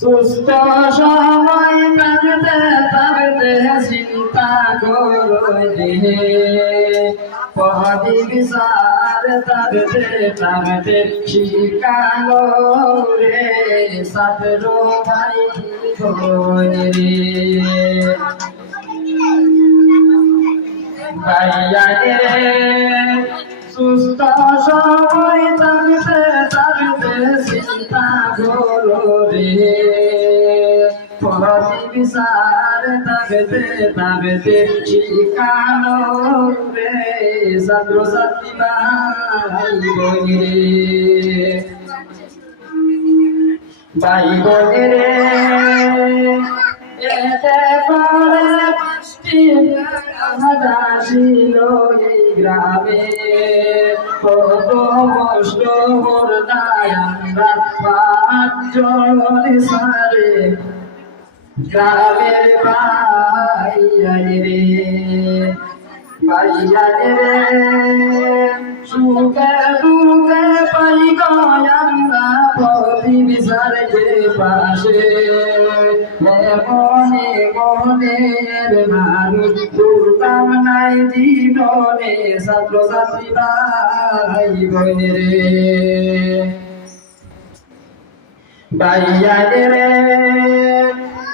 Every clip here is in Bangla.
সুস্থ সময় কাটতে থাকতে চিন্তা করো রে পদি বিচার থাকতে থাকতে শিখালো রে ছাত্র ভাই রে ভাইয়া রে সুস্থ সময় থাকতে থাকতে চিন্তা করো রে পদি বিচার থাকতে থাকতে শিখালো রে ছাত্র ছাত্রী ভাই বোনে রে এতে করে ছিল এই গ্রামে কত কষ্ট করতাই আমরা পাঁচজন সারে গ্রামের ভাইয়া রে ভাইয়া রে সুখে দুঃখে পাই আমরা পদি বিচারকে পাশে মনে মনের মানুষ দুর্গাম নাই জীবনে ছাত্র ছাত্রী ভাই বোনে রে ভাইয়া রে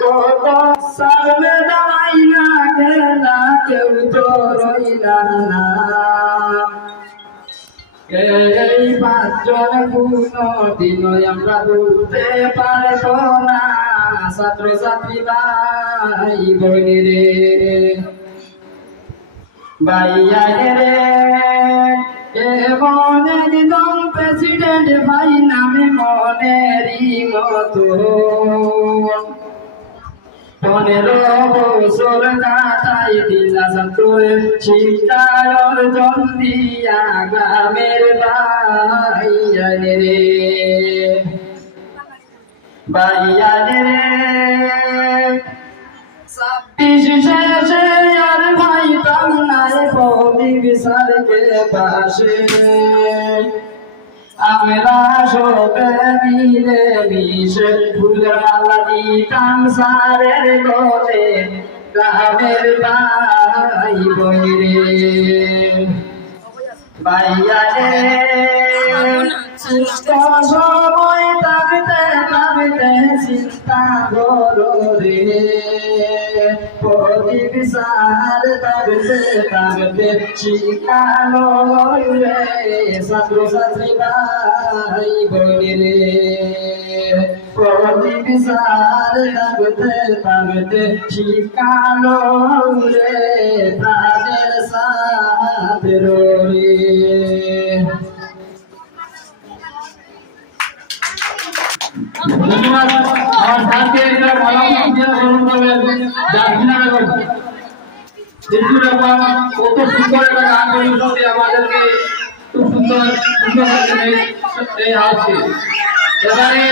কত সামনে দাঁড়াই না খেলা কেউ তো রইলা না এই পাঁচজন কোনদিন আমরা বলতে পারবো না ছাত্র ছাত্রী ভাই বোনে রে ভাইয়া রে এমন একদম প্রেসিডেন্ট ভাই নামে মনেরই মতো 15 বছর কাটাই দিলা ছাত্রের শিক্ষার অর্জন দিয়া গ্রামের ভাইয়া রে ভাইয়া রে 26 শেষে আর ভাই নাই পদি বিচারকে পাশে আমরা সবে মিলে মিশে ফুলের মালা দিতাম সারের গলে গ্রামের ভাই বোনে রে ভাইয়া রে সুস্থ সময় থাকতে থাকতে চিন্তা করো রে পদি বিচার থাকতে থাকতে শিখালো রে ছাত্র ছাত্রী ভাই বোনে রে পদি বিচার থাকতে থাকতে শিখালো রে প্রাণের সাথে রে ধন্যবাদ আমার সাথে এটা ভালো দিয়ে গ্রহণ করবেন জাকিনা বেগম দিলু বেগম কত সুন্দর একটা গান পরিবেশন আমাদেরকে খুব সুন্দর সুন্দর এই আজকে এবারে